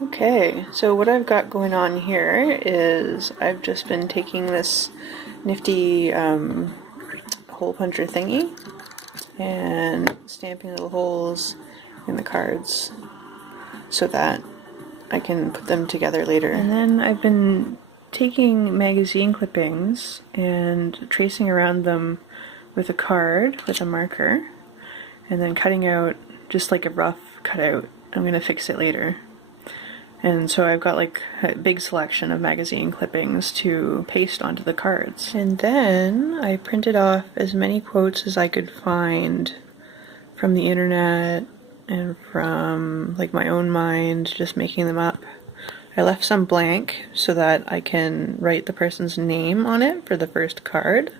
Okay, so what I've got going on here is I've just been taking this nifty hole puncher thingy and stamping little holes in the cards so that I can put them together later. And then I've been taking magazine clippings and tracing around them with a card with a marker and then cutting out just like a rough cutout. I'm going to fix it later. And so I've got like a big selection of magazine clippings to paste onto the cards. And then I printed off as many quotes as I could find from the internet and from like my own mind, just making them up. I left some blank so that I can write the person's name on it for the first card,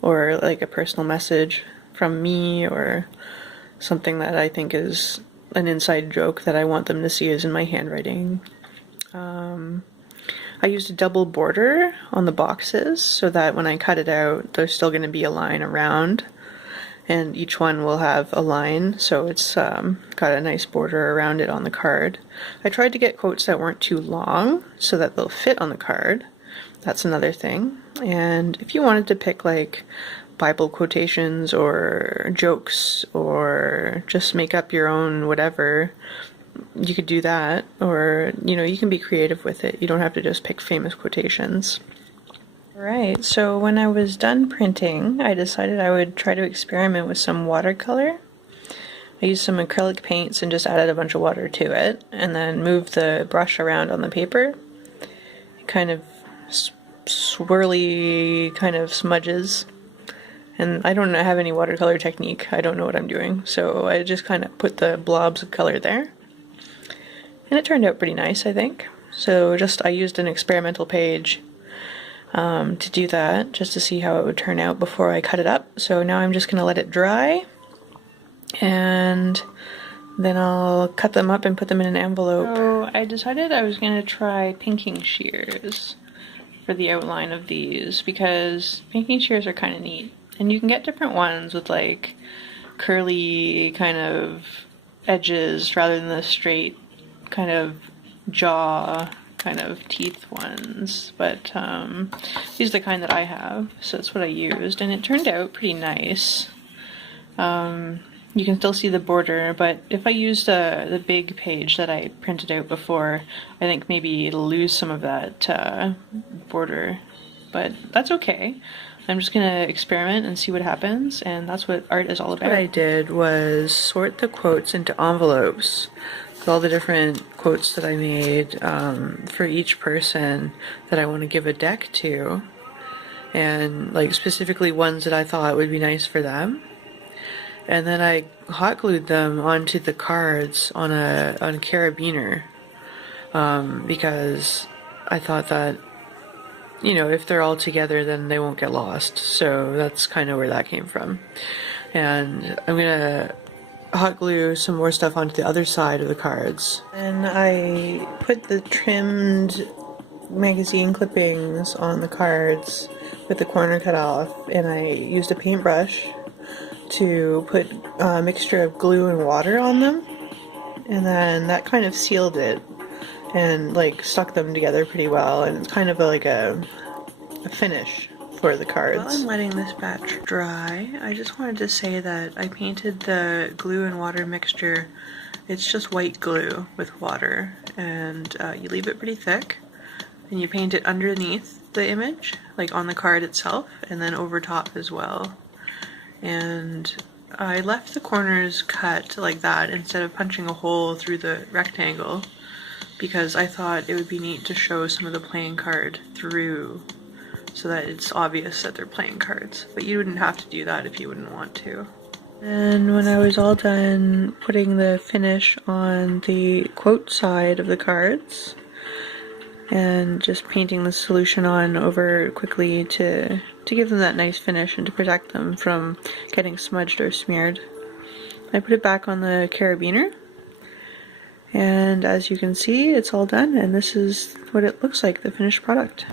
or like a personal message from me, or something that I think is an inside joke that I want them to see is in my handwriting. I used a double border on the boxes so that when I cut it out, there's still going to be a line around, and each one will have a line, so it's got a nice border around it on the card. I tried to get quotes that weren't too long so that they'll fit on the card. That's another thing. And if you wanted to pick like Bible quotations or jokes or just make up your own whatever, you could do that. Or, you know, you can be creative with it. You don't have to just pick famous quotations. Alright, so when I was done printing, I decided I would try to experiment with some watercolor. I used some acrylic paints and just added a bunch of water to it, and then moved the brush around on the paper. It kind of swirly kind of smudges. And I don't have any watercolor technique. I don't know what I'm doing. So I just kind of put the blobs of color there. And it turned out pretty nice, I think. So I used an experimental page to do that, just to see how it would turn out before I cut it up. So now I'm just going to let it dry. And then I'll cut them up and put them in an envelope. So I decided I was going to try pinking shears for the outline of these, because pinking shears are kind of neat. And you can get different ones with like curly kind of edges rather than the straight kind of jaw kind of teeth ones. But these are the kind that I have, so that's what I used, and it turned out pretty nice. You can still see the border, but if I used the big page that I printed out before, I think maybe it'll lose some of that border, but that's okay. I'm just gonna experiment and see what happens, and that's what art is all about. What I did was sort the quotes into envelopes with all the different quotes that I made for each person that I want to give a deck to, and like specifically ones that I thought would be nice for them. And then I hot glued them onto the cards on a carabiner because I thought that, you know, if they're all together then they won't get lost. So that's kind of where that came from. And I'm gonna hot glue some more stuff onto the other side of the cards. And I put the trimmed magazine clippings on the cards with the corner cut off, and I used a paintbrush to put a mixture of glue and water on them, and then that kind of sealed it and like stuck them together pretty well, and it's kind of like a finish for the cards. While I'm letting this batch dry, I just wanted to say that I painted the glue and water mixture. It's just white glue with water, and you leave it pretty thick, and you paint it underneath the image, like on the card itself, and then over top as well. And I left the corners cut like that instead of punching a hole through the rectangle, because I thought it would be neat to show some of the playing card through so that it's obvious that they're playing cards. But you wouldn't have to do that if you wouldn't want to. And when I was all done putting the finish on the quote side of the cards and just painting the solution on over quickly to give them that nice finish and to protect them from getting smudged or smeared, I put it back on the carabiner, and as you can see, it's all done, and this is what it looks like, the finished product.